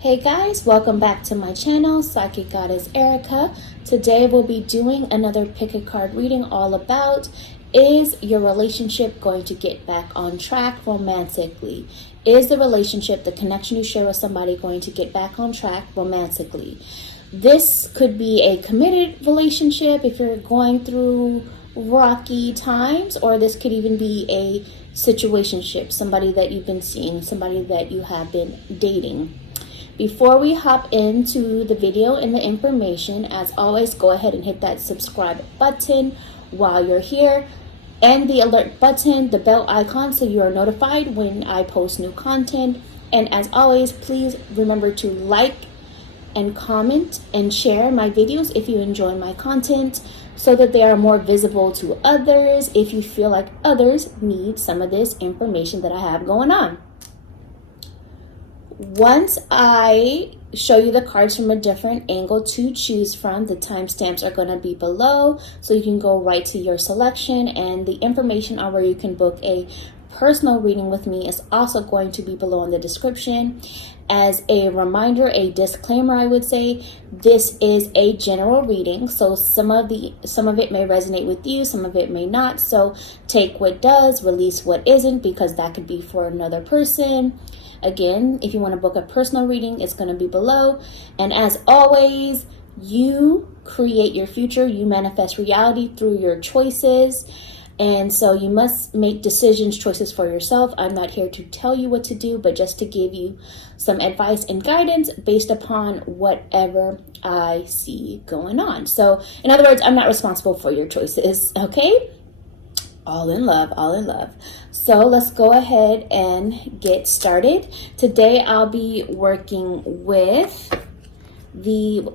Hey guys, welcome back to my channel, Psychic Goddess Erika. Today we'll be doing another pick a card reading all about, is your relationship going to get back on track romantically? Is the relationship, the connection you share with somebody, going to get back on track romantically? This could be a committed relationship if you're going through rocky times, or this could even be a situationship, somebody that you've been seeing, somebody that you have been dating. Before we hop into the video and the information, as always, go ahead and hit that subscribe button while you're here, and the alert button, the bell icon, so you are notified when I post new content. And as always, please remember to like and comment and share my videos if you enjoy my content, so that they are more visible to others if you feel like others need some of this information that I have going on. Once I show you the cards from a different angle to choose from, the timestamps are going to be below, so you can go right to your selection, and the information on where you can book a personal reading with me is also going to be below in the description. As a reminder, a disclaimer, I would say, this is a general reading, so some of it may resonate with you, some of it may not. So take what does, release what isn't, because that could be for another person. Again, if you want to book a personal reading, it's going to be below. And as always, you create your future, you manifest reality through your choices. And so you must make choices for yourself. I'm not here to tell you what to do, but just to give you some advice and guidance based upon whatever I see going on. So in other words, I'm not responsible for your choices, okay? All in love, all in love. So let's go ahead and get started. Today I'll be working with the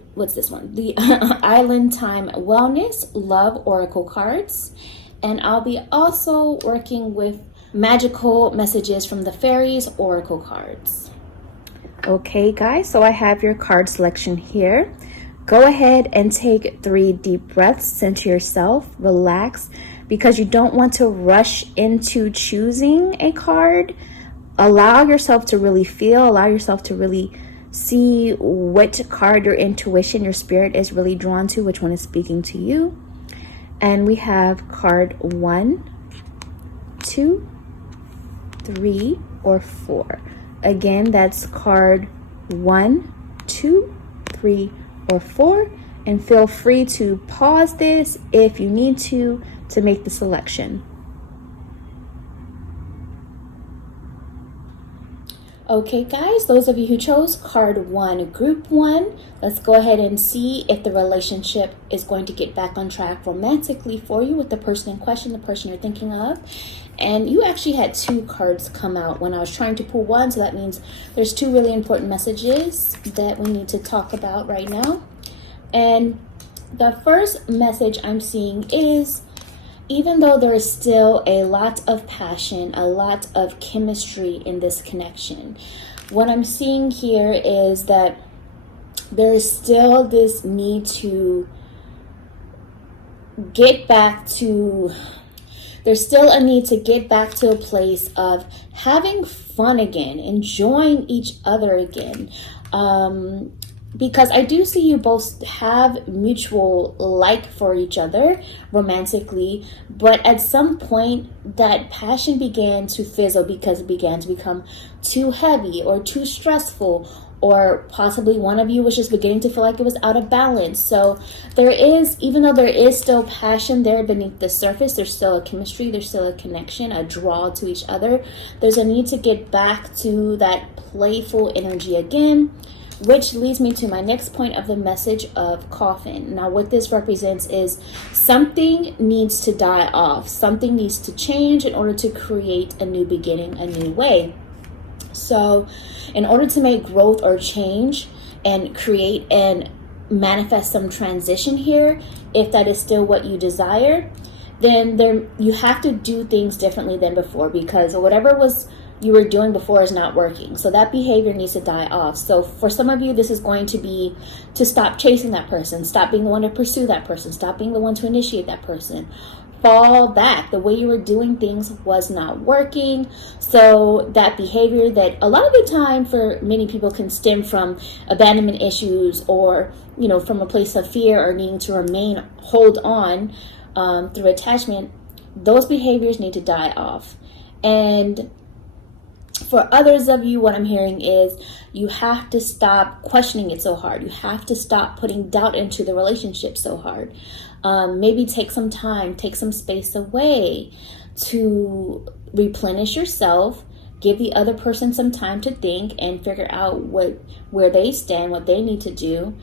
Island Time Wellness Love Oracle cards. And I'll be also working with Magical Messages from the Fairies Oracle cards. Okay guys, so I have your card selection here. Go ahead and take 3 deep breaths, center yourself, relax, because you don't want to rush into choosing a card. Allow yourself to really feel, allow yourself to really see what card your intuition, your spirit is really drawn to, which one is speaking to you. And we have card 1, 2, 3, or 4. Again, that's card 1, 2, 3, or 4. And feel free to pause this if you need to make the selection. Okay guys, those of you who chose card 1, group 1, let's go ahead and see if the relationship is going to get back on track romantically for you with the person in question, the person you're thinking of. And you actually had 2 cards come out when I was trying to pull one, so that means there's 2 really important messages that we need to talk about right now. And the first message I'm seeing is, even though there is still a lot of passion, a lot of chemistry in this connection, what I'm seeing here is that there is still this need to get back to, there's still a need to get back to a place of having fun again, enjoying each other again. Because I do see you both have mutual like for each other romantically, but at some point that passion began to fizzle because it began to become too heavy or too stressful, or possibly one of you was just beginning to feel like it was out of balance. So there is, even though there is still passion there beneath the surface, there's still a chemistry, there's still a connection, a draw to each other. There's a need to get back to that playful energy again. Which leads me to my next point of the message of coffin. Now what this represents is something needs to die off. Something needs to change in order to create a new beginning, a new way. So in order to make growth or change and create and manifest some transition here, if that is still what you desire, then you have to do things differently than before, because whatever you were doing before is not working. So that behavior needs to die off. So for some of you, this is going to be to stop chasing that person, stop being the one to pursue that person, stop being the one to initiate that person. fall back. The way you were doing things was not working. So that behavior that a lot of the time for many people can stem from abandonment issues, or, you know, from a place of fear or needing to hold on through attachment, those behaviors need to die off. And for others of you, what I'm hearing is you have to stop questioning it so hard. You have to stop putting doubt into the relationship so hard. Maybe take some time, take some space away to replenish yourself, give the other person some time to think and figure out where they stand, what they need to do.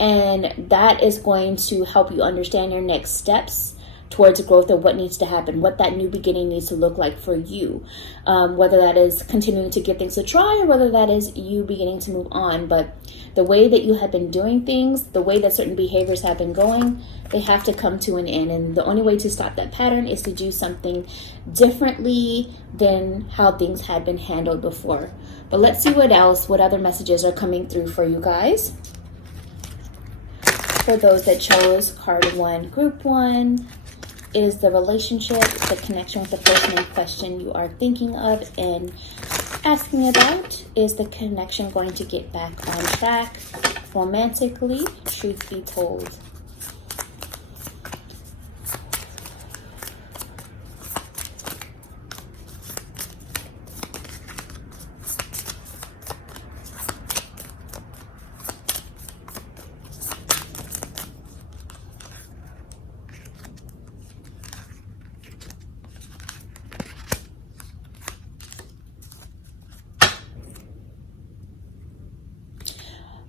And that is going to help you understand your next steps towards growth of what needs to happen, what that new beginning needs to look like for you. Whether that is continuing to give things a try, or whether that is you beginning to move on. But the way that you have been doing things, the way that certain behaviors have been going, they have to come to an end. And the only way to stop that pattern is to do something differently than how things had been handled before. But let's see what other messages are coming through for you guys. For those that chose card 1, group 1, is the relationship, the connection with the person in question you are thinking of and asking about. Is the connection going to get back on track? Romantically, truth be told.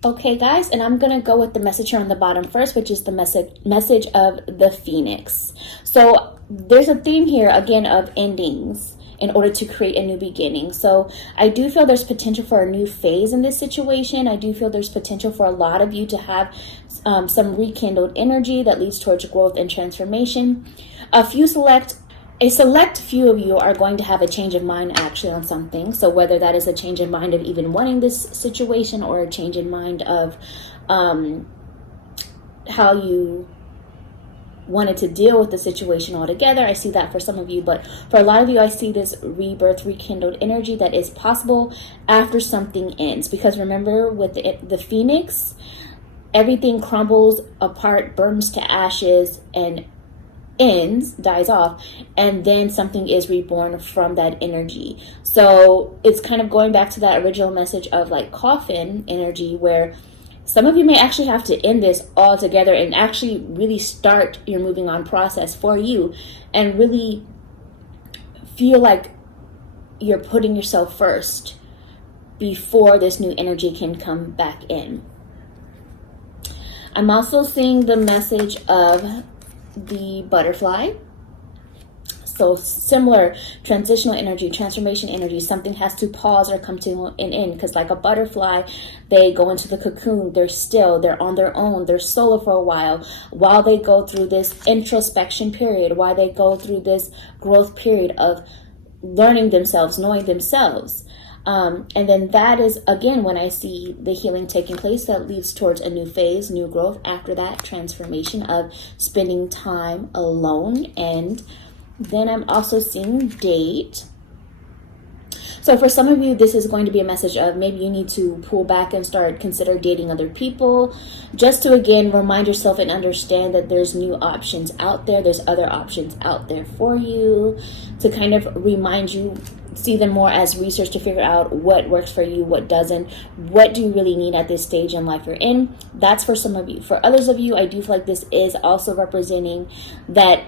Okay, guys, and I'm going to go with the message here on the bottom first, which is the message of the Phoenix. So there's a theme here, again, of endings in order to create a new beginning. So I do feel there's potential for a new phase in this situation. I do feel there's potential for a lot of you to have some rekindled energy that leads towards growth and transformation. A select few of you are going to have a change of mind actually on something. So whether that is a change in mind of even wanting this situation, or a change in mind of how you wanted to deal with the situation altogether. I see that for some of you, but for a lot of you, I see this rebirth, rekindled energy that is possible after something ends. Because remember, with the Phoenix, everything crumbles apart, burns to ashes, and dies off, and then something is reborn from that energy. So it's kind of going back to that original message of like coffin energy, where some of you may actually have to end this all together and actually really start your moving on process for you, and really feel like you're putting yourself first before this new energy can come back in. I'm also seeing the message of the butterfly. So similar transitional energy, transformation energy. Something has to pause or come to an end, because like a butterfly, they go into the cocoon, they're on their own, they're solo for a while they go through this introspection period, while they go through this growth period of learning themselves, knowing themselves. And then that is, again, when I see the healing taking place, that leads towards a new phase, new growth after that transformation of spending time alone. And then I'm also seeing date. So for some of you, this is going to be a message of maybe you need to pull back and consider dating other people, just to, again, remind yourself and understand that there's new options out there. There's other options out there for you, to kind of remind you, see them more as research to figure out what works for you, what doesn't, what do you really need at this stage in life you're in. That's for some of you. For others of you, I do feel like this is also representing that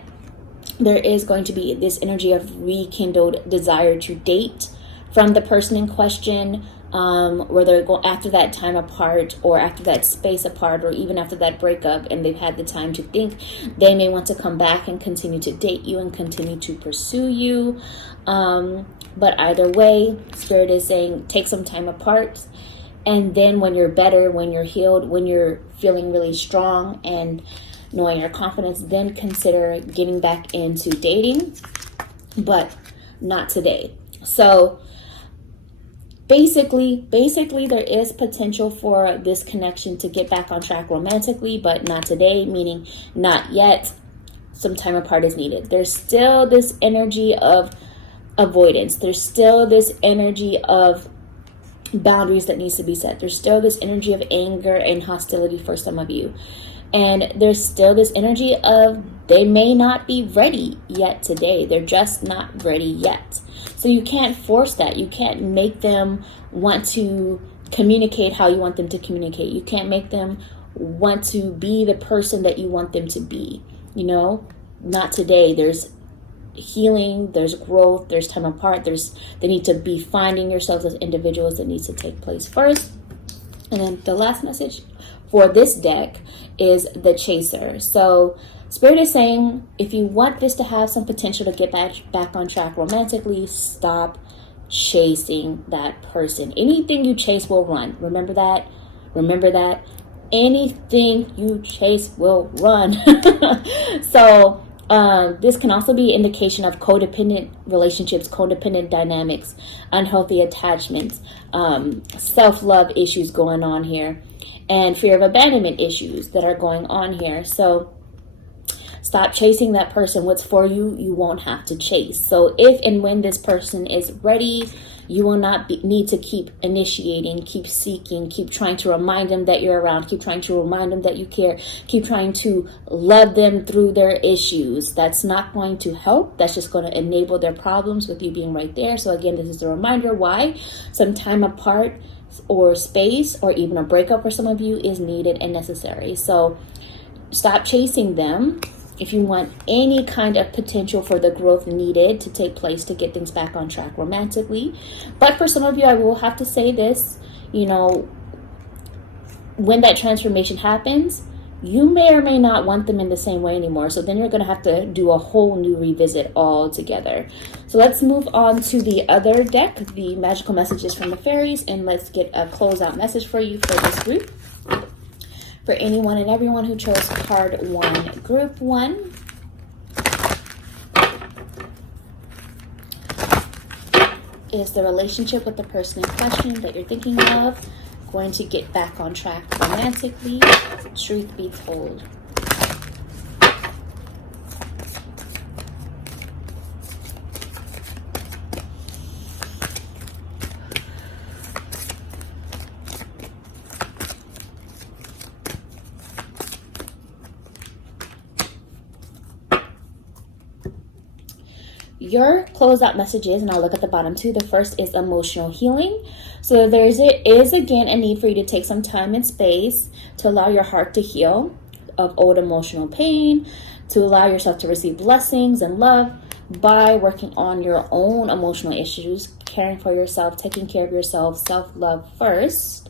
there is going to be this energy of rekindled desire to date from the person in question, where they're going after that time apart, or after that space apart, or even after that breakup, and they've had the time to think. They may want to come back and continue to date you and continue to pursue you. But either way, Spirit is saying take some time apart, and then when you're better, when you're healed, when you're feeling really strong and knowing your confidence, then consider getting back into dating, but not today. So basically there is potential for this connection to get back on track romantically, but not today, meaning not yet. some time apart is needed. There's still this energy of avoidance. There's still this energy of boundaries that needs to be set. There's still this energy of anger and hostility for some of you. And there's still this energy of they may not be ready yet today. They're just not ready yet. So you can't force that. You can't make them want to communicate how you want them to communicate. You can't make them want to be the person that you want them to be. You know, not today. There's healing, there's growth, there's time apart, they need to be finding yourselves as individuals that needs to take place first. And then the last message for this deck is the Chaser. So Spirit is saying, if you want this to have some potential to get back on track romantically, stop chasing that person. Anything you chase will run. Remember that. Anything you chase will run. So this can also be an indication of codependent relationships, codependent dynamics, unhealthy attachments, self-love issues going on here, and fear of abandonment issues that are going on here. So stop chasing that person. What's for you, you won't have to chase. So if and when this person is ready, you will not need to keep initiating, keep seeking, keep trying to remind them that you're around, keep trying to remind them that you care, keep trying to love them through their issues. That's not going to help. That's just going to enable their problems with you being right there. So again, this is a reminder why some time apart or space or even a breakup for some of you is needed and necessary. So stop chasing them if you want any kind of potential for the growth needed to take place to get things back on track romantically. But for some of you, I will have to say this, you know, when that transformation happens, you may or may not want them in the same way anymore. So then you're going to have to do a whole new revisit altogether. So let's move on to the other deck, the magical messages from the fairies, and let's get a closeout message for you for this group. For anyone and everyone who chose card 1, group 1. Is the relationship with the person in question that you're thinking of going to get back on track romantically? Truth be told. Your closeout messages, and I'll look at the bottom too. The first is emotional healing. So there is again a need for you to take some time and space to allow your heart to heal of old emotional pain, to allow yourself to receive blessings and love by working on your own emotional issues, caring for yourself, taking care of yourself, self-love first,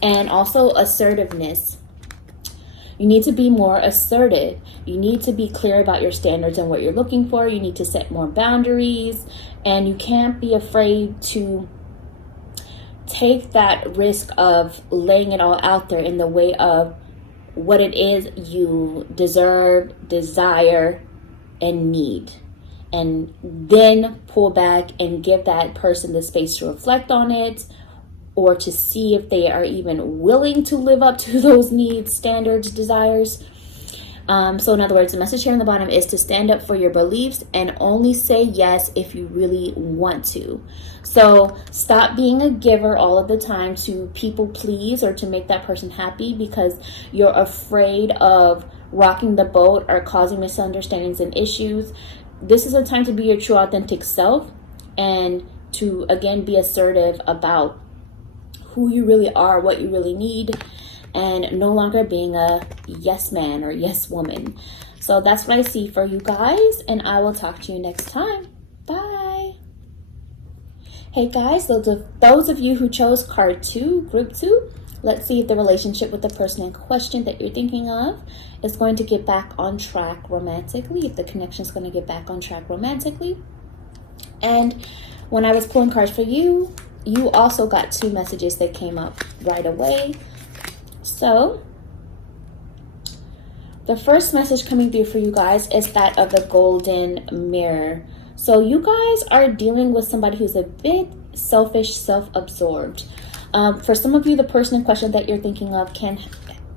and also assertiveness. You need to be more assertive. You need to be clear about your standards and what you're looking for. You need to set more boundaries, and you can't be afraid to take that risk of laying it all out there in the way of what it is you deserve, desire, and need. And then pull back and give that person the space to reflect on it, or to see if they are even willing to live up to those needs, standards, desires. So in other words, the message here on the bottom is to stand up for your beliefs and only say yes if you really want to. So stop being a giver all of the time to people please or to make that person happy because you're afraid of rocking the boat or causing misunderstandings and issues. This is a time to be your true authentic self and to again be assertive about who you really are, what you really need, and no longer being a yes man or yes woman. So that's what I see for you guys, and I will talk to you next time. Bye. Hey guys, so to those of you who chose card 2, group 2, let's see if the relationship with the person in question that you're thinking of is going to get back on track romantically, if the connection is going to get back on track romantically. And when I was pulling cards for you, you also got 2 messages that came up right away. So the first message coming through for you guys is that of the golden mirror. So you guys are dealing with somebody who's a bit selfish, self-absorbed. For some of you, the person in question that you're thinking of can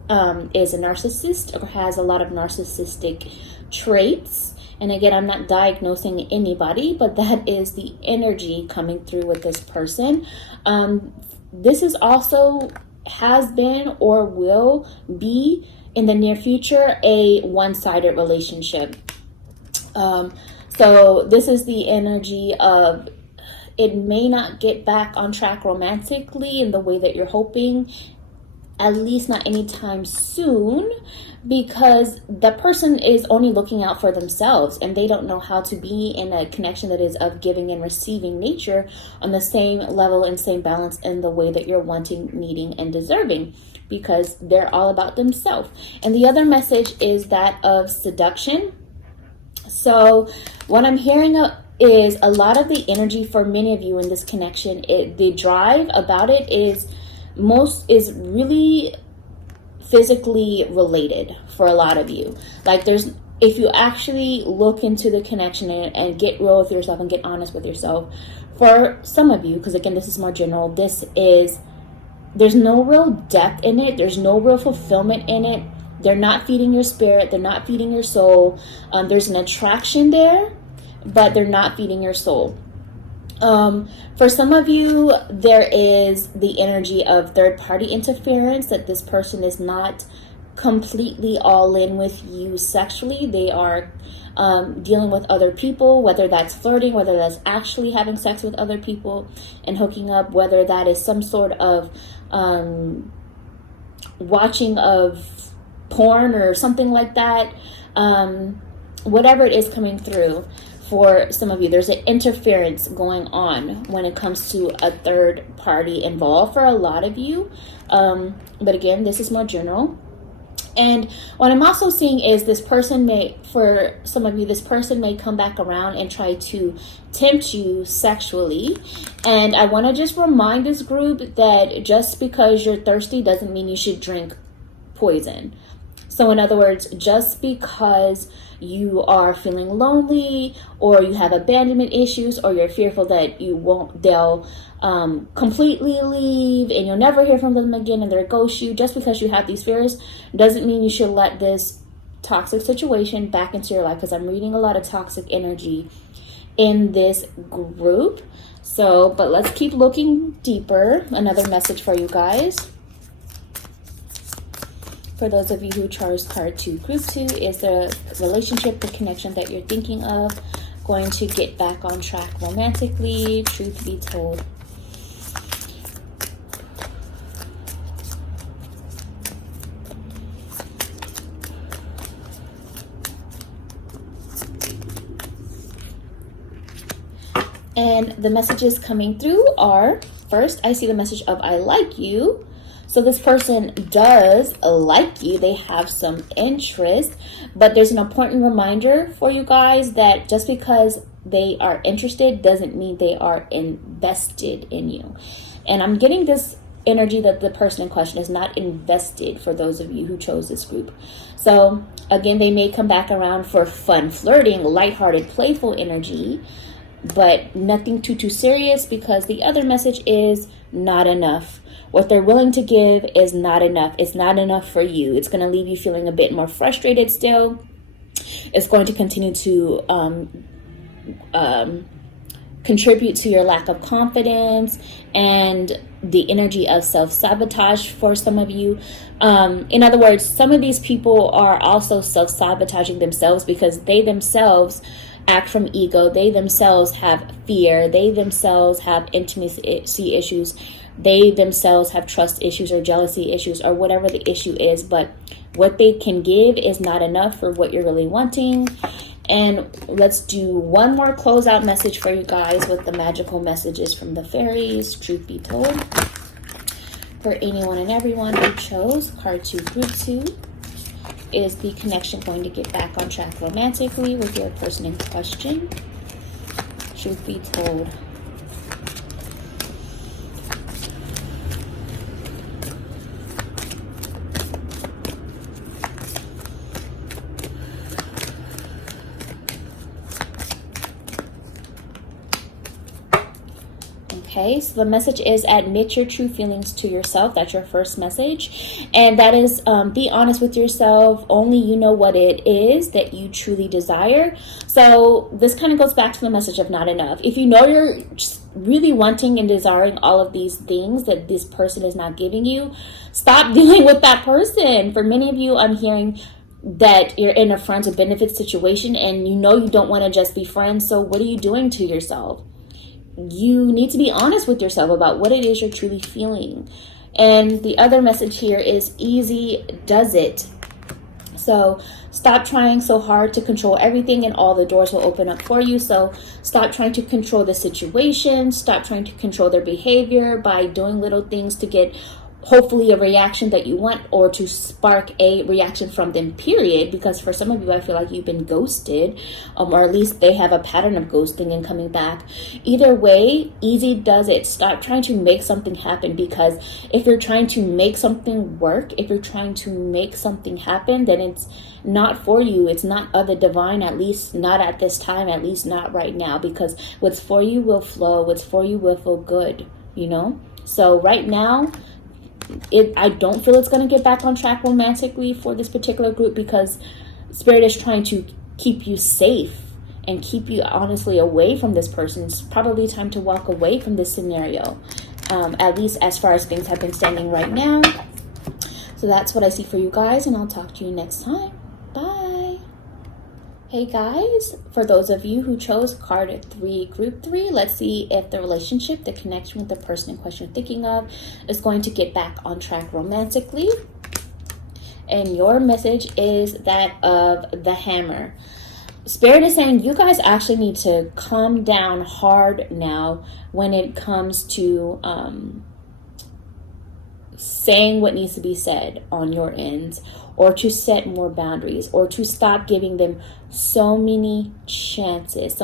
is a narcissist or has a lot of narcissistic traits. And again, I'm not diagnosing anybody, but that is the energy coming through with this person. This is also has been or will be in the near future a one-sided relationship. So this is the energy of it may not get back on track romantically in the way that you're hoping, at least not anytime soon, because the person is only looking out for themselves and they don't know how to be in a connection that is of giving and receiving nature on the same level and same balance in the way that you're wanting, needing, and deserving, because they're all about themselves. And the other message is that of seduction. So what I'm hearing is a lot of the energy for many of you in this connection, the drive about it is really physically related for a lot of you. Like if you actually look into the connection and get real with yourself and get honest with yourself, for some of you, because again, this is more general, there's no real depth in it. There's no real fulfillment in it. They're not feeding your spirit. They're not feeding your soul. There's an attraction there, but they're not feeding your soul. For some of you, there is the energy of third-party interference, that this person is not completely all in with you sexually. They are dealing with other people, whether that's flirting, whether that's actually having sex with other people and hooking up, whether that is some sort of watching of porn or something like that. Whatever it is coming through. For some of you, there's an interference going on when it comes to a third party involved for a lot of you. But again, this is more general. And what I'm also seeing is for some of you, this person may come back around and try to tempt you sexually. And I want to just remind this group that just because you're thirsty doesn't mean you should drink poison. So in other words, just because you are feeling lonely or you have abandonment issues or you're fearful that they'll completely leave and you'll never hear from them again and they'll ghost you, just because you have these fears doesn't mean you should let this toxic situation back into your life, because I'm reading a lot of toxic energy in this group. So, but let's keep looking deeper. Another message for you guys. For those of you who chose card 2, group 2, is the relationship, the connection that you're thinking of going to get back on track romantically? Truth be told. And the messages coming through are, first, I see the message of I like you. So this person does like you. They have some interest, but there's an important reminder for you guys that just because they are interested doesn't mean they are invested in you. And I'm getting this energy that the person in question is not invested for those of you who chose this group. So again, they may come back around for fun, flirting, lighthearted, playful energy, but nothing too serious, because the other message is not enough. What they're willing to give is not enough. It's not enough for you. It's going to leave you feeling a bit more frustrated still. It's going to continue to contribute to your lack of confidence and the energy of self-sabotage for some of you. In other words, some of these people are also self-sabotaging themselves because they themselves act from ego. They themselves have fear. They themselves have intimacy issues. They themselves have trust issues or jealousy issues or whatever the issue is. But what they can give is not enough for what you're really wanting. And let's do one more closeout message for you guys with the magical messages from the fairies. Truth be told, for anyone and everyone who chose card 2, group 2, is the connection going to get back on track romantically with your person in question? Truth be told. Okay, so the message is admit your true feelings to yourself. That's your first message. And that is be honest with yourself. Only you know what it is that you truly desire. So this kind of goes back to the message of not enough. If you know you're just really wanting and desiring all of these things that this person is not giving you, stop dealing with that person. For many of you, I'm hearing that you're in a friends with benefits situation and you know you don't want to just be friends. So what are you doing to yourself? You need to be honest with yourself about what it is you're truly feeling. And the other message here is easy does it. So stop trying so hard to control everything and all the doors will open up for you. So stop trying to control the situation. Stop trying to control their behavior by doing little things to get hopefully a reaction that you want, or to spark a reaction from them, period. Because for some of you, I feel like you've been ghosted, or at least they have a pattern of ghosting and coming back. Either way, easy does it. Stop trying to make something happen, because if you're trying to make something work, if you're trying to make something happen, then it's not for you. It's not of the divine, at least not at this time, at least not right now, because what's for you will flow. What's for you will feel good, you know? So right now, I don't feel it's going to get back on track romantically for this particular group, because Spirit is trying to keep you safe and keep you honestly away from this person. It's probably time to walk away from this scenario, at least as far as things have been standing right now. So that's what I see for you guys, and I'll talk to you next time. Bye. Hey guys, for those of you who chose card 3, group 3, let's see if the relationship, the connection with the person in question you're thinking of, is going to get back on track romantically. And your message is that of the Hammer. Spirit is saying you guys actually need to calm down hard now when it comes to saying what needs to be said on your end, or to set more boundaries, or to stop giving them so many chances.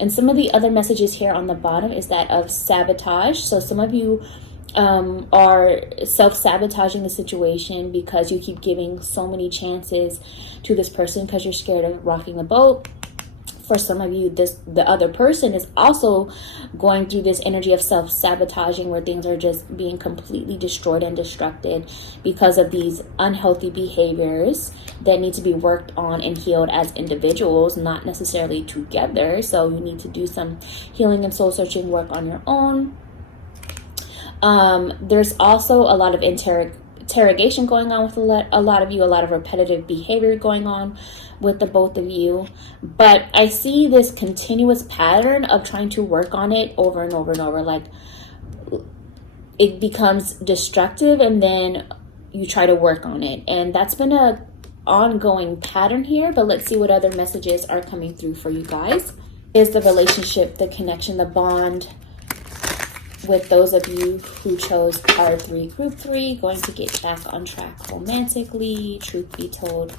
And some of the other messages here on the bottom is that of sabotage. So some of you are self-sabotaging the situation because you keep giving so many chances to this person because you're scared of rocking the boat. For some of you, the other person is also going through this energy of self-sabotaging, where things are just being completely destroyed and destructed because of these unhealthy behaviors that need to be worked on and healed as individuals, not necessarily together. So you need to do some healing and soul-searching work on your own. There's also a lot of interrogation going on with a lot of you, a lot of repetitive behavior going on with the both of you. But I see this continuous pattern of trying to work on it over and over and over. Like, it becomes destructive and then you try to work on it. And that's been a ongoing pattern here. But let's see what other messages are coming through for you guys. Is the relationship, the connection, the bond with those of you who chose card 3, group 3, going to get back on track romantically, truth be told.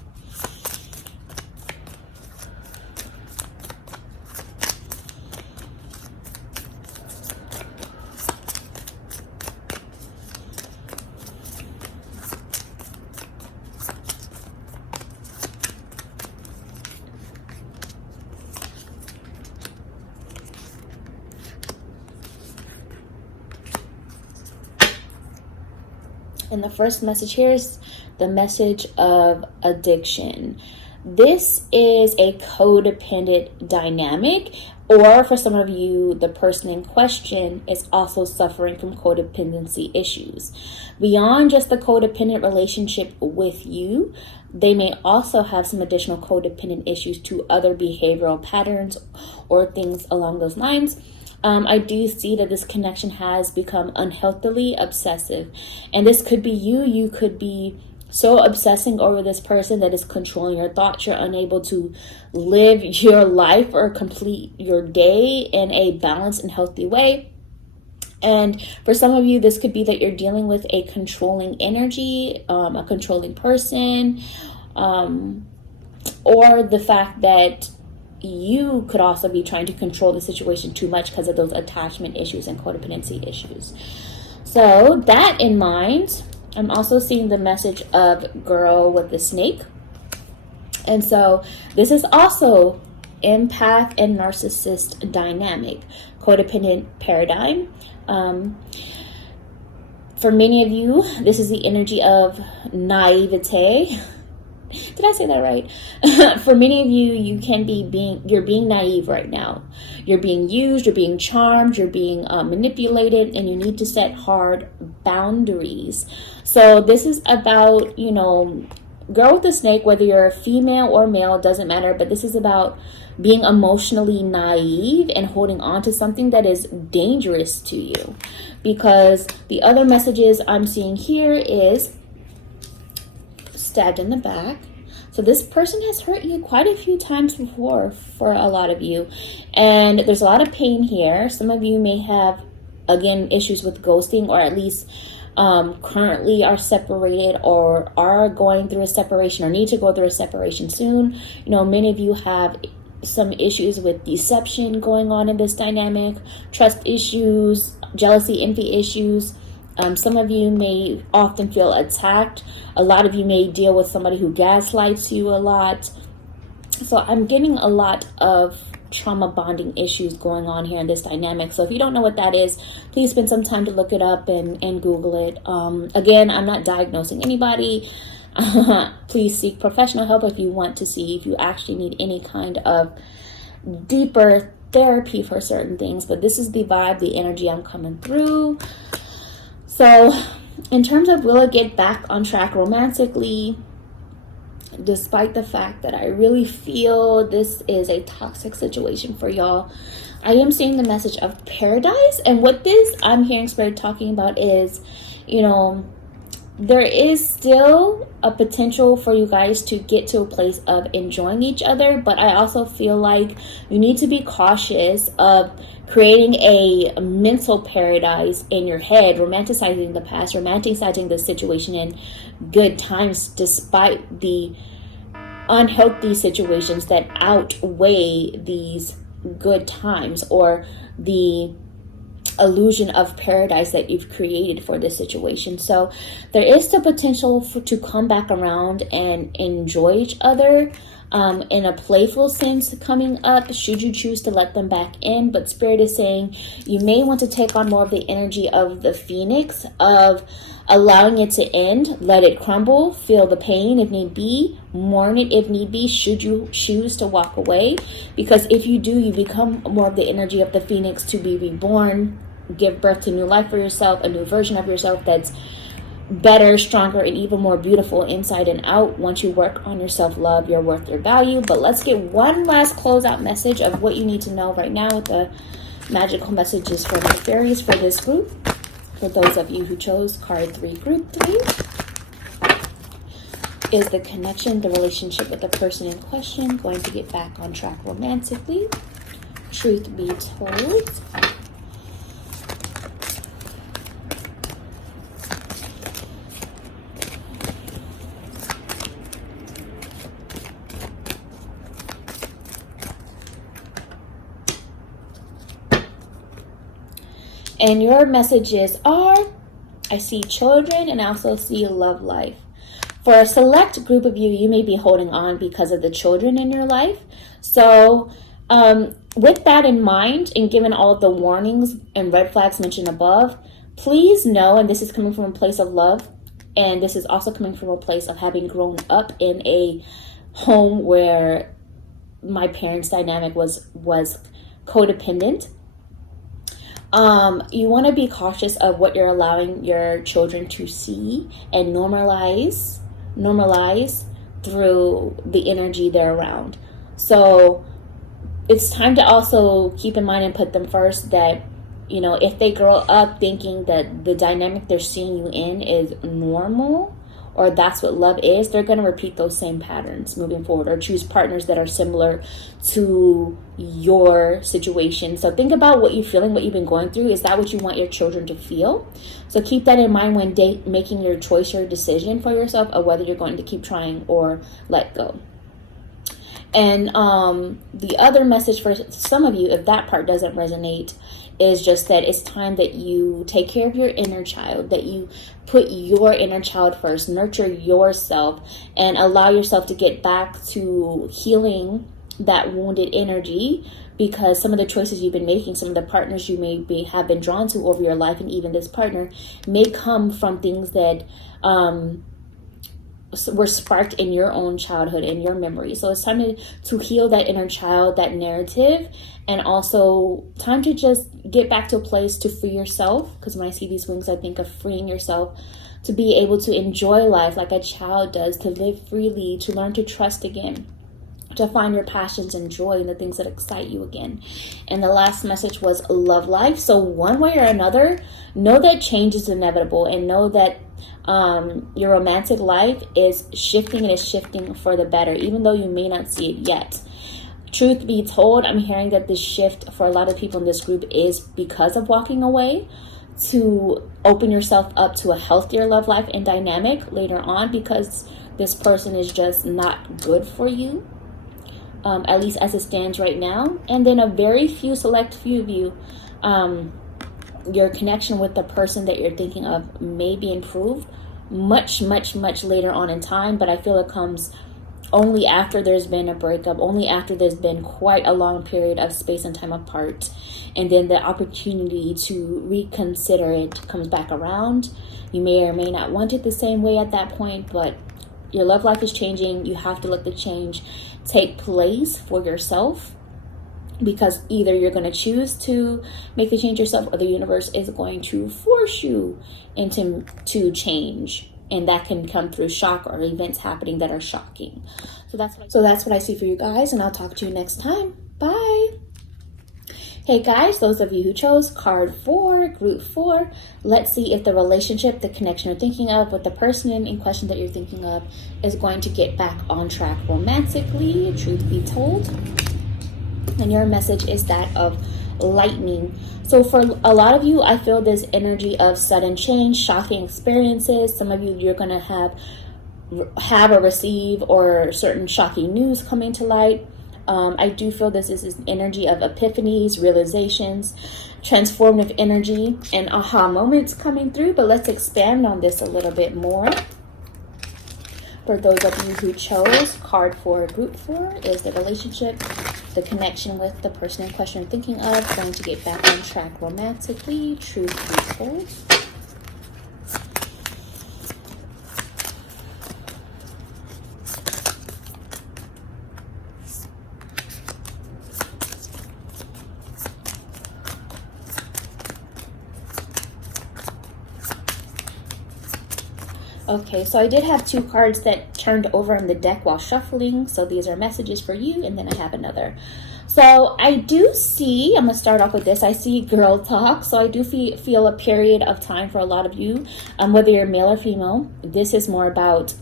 And the first message here is the message of addiction. This is a codependent dynamic, or for some of you, the person in question is also suffering from codependency issues. Beyond just the codependent relationship with you, they may also have some additional codependent issues to other behavioral patterns or things along those lines. I do see that this connection has become unhealthily obsessive. And this could be you. You could be so obsessing over this person that is controlling your thoughts. You're unable to live your life or complete your day in a balanced and healthy way. And for some of you, this could be that you're dealing with a controlling energy, a controlling person, or the fact that you could also be trying to control the situation too much because of those attachment issues and codependency issues. So that in mind, I'm also seeing the message of girl with the snake. And so this is also empath and narcissist dynamic. codependent paradigm. For many of you, this is the energy of naivete. Did I say that right? For many of you, you're being naive right now. You're being used, you're being charmed, you're being manipulated, and you need to set hard boundaries. So this is about, girl with the snake, whether you're a female or male, doesn't matter, but this is about being emotionally naive and holding on to something that is dangerous to you. Because the other messages I'm seeing here is stabbed in the back. So this person has hurt you quite a few times before, for a lot of you. And there's a lot of pain here. Some of you may have, again, issues with ghosting, or at least currently are separated or are going through a separation or need to go through a separation soon. Many of you have some issues with deception going on in this dynamic, trust issues, jealousy, envy issues. Some of you may often feel attacked. A lot of you may deal with somebody who gaslights you a lot. So I'm getting a lot of trauma bonding issues going on here in this dynamic. So if you don't know what that is, please spend some time to look it up and Google it. Again, I'm not diagnosing anybody. Please seek professional help if you want to see if you actually need any kind of deeper therapy for certain things. But this is the vibe, the energy I'm coming through. So in terms of will it get back on track romantically, despite the fact that I really feel this is a toxic situation for y'all, I am seeing the message of paradise. And what this I'm hearing Spirit talking about is, there is still a potential for you guys to get to a place of enjoying each other, but I also feel like you need to be cautious of creating a mental paradise in your head, romanticizing the past, romanticizing the situation in good times, despite the unhealthy situations that outweigh these good times, or the illusion of paradise that you've created for this situation. So there is the potential to come back around and enjoy each other in a playful sense coming up, should you choose to let them back in. But Spirit is saying you may want to take on more of the energy of the phoenix, of allowing it to end, let it crumble, feel the pain if need be, mourn it if need be, should you choose to walk away. Because if you do, you become more of the energy of the phoenix to be reborn, give birth to new life for yourself, a new version of yourself that's better, stronger, and even more beautiful inside and out once you work on your self-love, your worth, your value. But let's get one last closeout message of what you need to know right now with the magical messages for my fairies for this group. For those of you who chose card 3, group 3, is the connection, the relationship with the person in question going to get back on track romantically? Truth be told. And your messages are, I see children and I also see love life. For a select group of you, you may be holding on because of the children in your life. So with that in mind, and given all of the warnings and red flags mentioned above, please know, and this is coming from a place of love, and this is also coming from a place of having grown up in a home where my parents' dynamic was codependent. You want to be cautious of what you're allowing your children to see and normalize through the energy they're around. So it's time to also keep in mind and put them first that, if they grow up thinking that the dynamic they're seeing you in is normal, or that's what love is, they're going to repeat those same patterns moving forward, or choose partners that are similar to your situation. So think about what you're feeling, what you've been going through. Is that what you want your children to feel? So keep that in mind when making your choice, your decision for yourself of whether you're going to keep trying or let go. And the other message for some of you, if that part doesn't resonate, is just that it's time that you take care of your inner child, that you put your inner child first, nurture yourself, and allow yourself to get back to healing that wounded energy, because some of the choices you've been making, some of the partners you have been drawn to over your life, and even this partner may come from things that were sparked in your own childhood, in your memory. So it's time to heal that inner child, that narrative, and also time to just get back to a place to free yourself. Because when I see these wings, I think of freeing yourself to be able to enjoy life like a child does, to live freely, to learn to trust again, to find your passions and joy and the things that excite you again. And the last message was love life. So one way or another, know that change is inevitable, and know that your romantic life is shifting, and is shifting for the better, even though you may not see it yet. Truth be told, I'm hearing that this shift for a lot of people in this group is because of walking away, to open yourself up to a healthier love life and dynamic later on, because this person is just not good for you, at least as it stands right now. And then a very select few of you, your connection with the person that you're thinking of may be improved much later on in time, but I feel it comes only after there's been a breakup, only after there's been quite a long period of space and time apart, and then the opportunity to reconsider it comes back around. You may or may not want it the same way at that point, but your love life is changing. You have to let the change take place for yourself, because either you're going to choose to make the change yourself, or the universe is going to force you into change. And that can come through shock or events happening that are shocking. So that's what I see for you guys, and I'll talk to you next time. Bye. Hey guys, those of you who chose card 4, group 4, let's see if the relationship, the connection you're thinking of with the person in question that you're thinking of is going to get back on track romantically, truth be told. And your message is that of lightning. So for a lot of you, I feel this energy of sudden change, shocking experiences. Some of you, you're going to have or receive or certain shocking news coming to light. I do feel this is an energy of epiphanies, realizations, transformative energy, and aha moments coming through. But let's expand on this a little bit more. For those of you who chose card 4, group 4, is the relationship, the connection with the person in question you're thinking of going to get back on track romantically, truth be told. Okay, so I did have 2 cards that turned over in the deck while shuffling. So these are messages for you, and then I have another. So I do see, I'm going to start off with this. I see girl talk. So I do feel a period of time for a lot of you, whether you're male or female. This is more about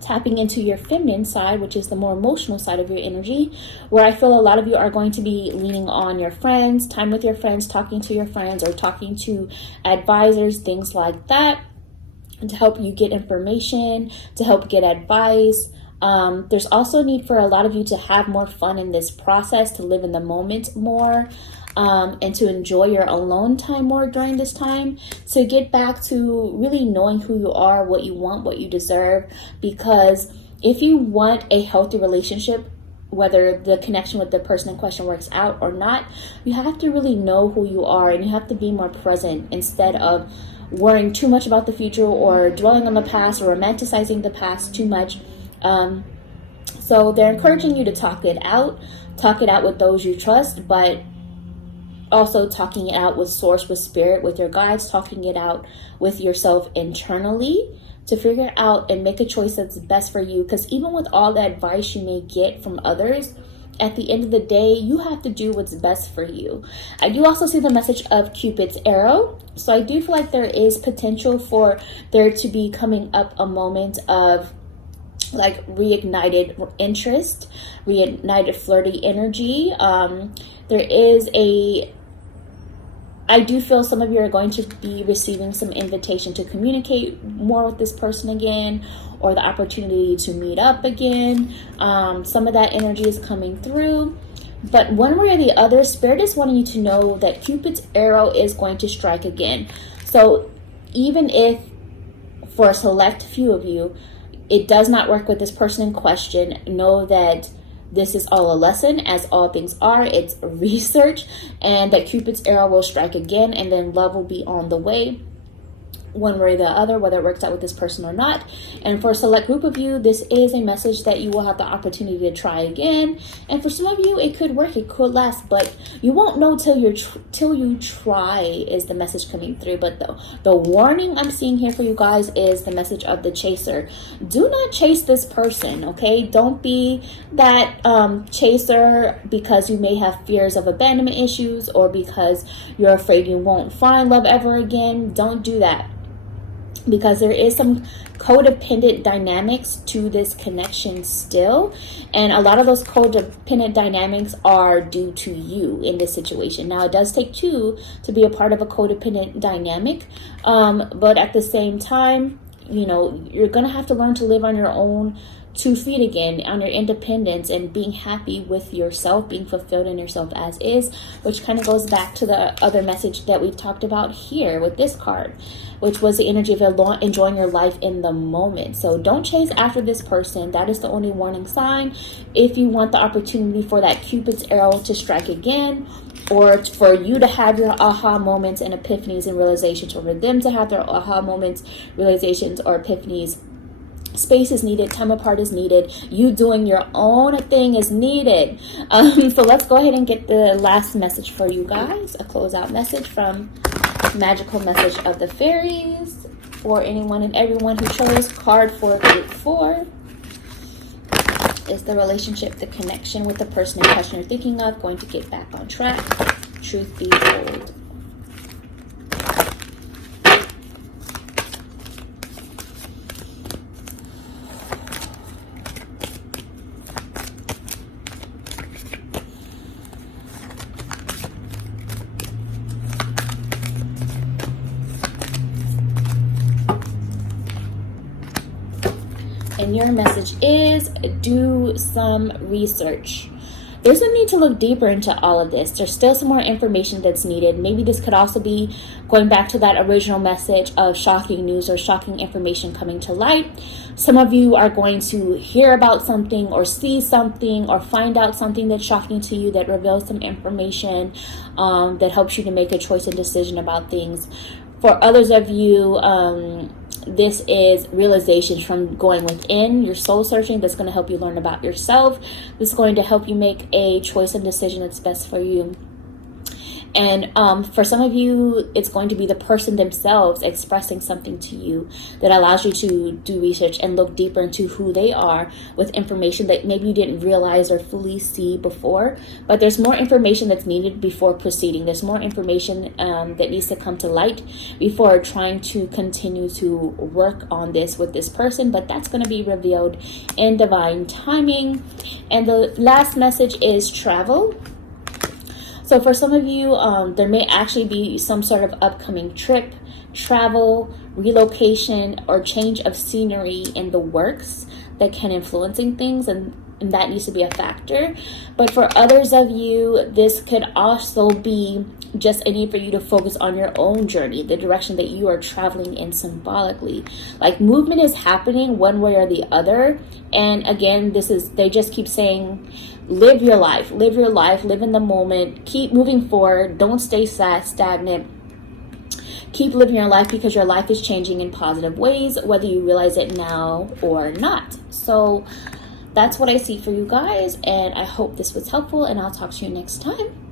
tapping into your feminine side, which is the more emotional side of your energy, where I feel a lot of you are going to be leaning on your friends, time with your friends, talking to your friends, or talking to advisors, things like that, to help you get information, to help get advice. There's also a need for a lot of you to have more fun in this process, to live in the moment more, and to enjoy your alone time more during this time, to get back to really knowing who you are, what you want, what you deserve. Because if you want a healthy relationship, whether the connection with the person in question works out or not, you have to really know who you are, and you have to be more present instead of worrying too much about the future or dwelling on the past or romanticizing the past too much. So they're encouraging you to talk it out with those you trust, but also talking it out with source, with spirit, with your guides, talking it out with yourself internally to figure out and make a choice that's best for you. Because even with all the advice you may get from others, at the end of the day, you have to do what's best for you. I do also see the message of Cupid's arrow. So I do feel like there is potential for there to be coming up a moment of like reignited interest, reignited flirty energy. I do feel some of you are going to be receiving some invitation to communicate more with this person again, or the opportunity to meet up again. Some of that energy is coming through. But one way or the other, Spirit is wanting you to know that Cupid's arrow is going to strike again. So even if for a select few of you, it does not work with this person in question, know that this is all a lesson, as all things are. It's research, and that Cupid's arrow will strike again, and then love will be on the way, one way or the other, whether it works out with this person or not. And for a select group of you, this is a message that you will have the opportunity to try again. And for some of you, it could work, it could last, but you won't know till you try, is the message coming through. But the warning I'm seeing here for you guys is the message of the chaser. Do not chase this person, okay? Don't be that chaser because you may have fears of abandonment issues, or because you're afraid you won't find love ever again. Don't do that, because there is some codependent dynamics to this connection still. And a lot of those codependent dynamics are due to you in this situation. Now, it does take two to be a part of a codependent dynamic. But at the same time, you know, you're going to have to learn to live on your own 2 feet again, on your independence, and being happy with yourself, being fulfilled in yourself as is, which kind of goes back to the other message that we talked about here with this card, which was the energy of enjoying your life in the moment. So don't chase after this person. That is the only warning sign. If you want the opportunity for that Cupid's arrow to strike again, or for you to have your aha moments and epiphanies and realizations, or for them to have their aha moments, realizations, or epiphanies, space is needed, time apart is needed, you doing your own thing is needed. So let's go ahead and get the last message for you guys, a closeout message from Magical Message of the Fairies for anyone and everyone who chose card for group 4. Is the relationship, the connection with the person in question you're thinking of going to get back on track? Truth be told. And your message is, do some research. There's a need to look deeper into all of this. There's still some more information that's needed. Maybe this could also be going back to that original message of shocking news or shocking information coming to light. Some of you are going to hear about something or see something or find out something that's shocking to you, that reveals some information that helps you to make a choice and decision about things. For others of you, this is realizations from going within, your soul searching, that's going to help you learn about yourself. This is going to help you make a choice and decision that's best for you. And for some of you, it's going to be the person themselves expressing something to you that allows you to do research and look deeper into who they are with information that maybe you didn't realize or fully see before. But there's more information that's needed before proceeding. There's more information that needs to come to light before trying to continue to work on this with this person. But that's going to be revealed in divine timing. And the last message is travel. So for some of you, there may actually be some sort of upcoming trip, travel, relocation, or change of scenery in the works that can influencing things, and that needs to be a factor. But for others of you, this could also be just a need for you to focus on your own journey, the direction that you are traveling in symbolically. Like, movement is happening one way or the other. And again, they just keep saying, live your life, live in the moment, keep moving forward, don't stay stagnant. Keep living your life, because your life is changing in positive ways, whether you realize it now or not. So that's what I see for you guys, and I hope this was helpful, and I'll talk to you next time.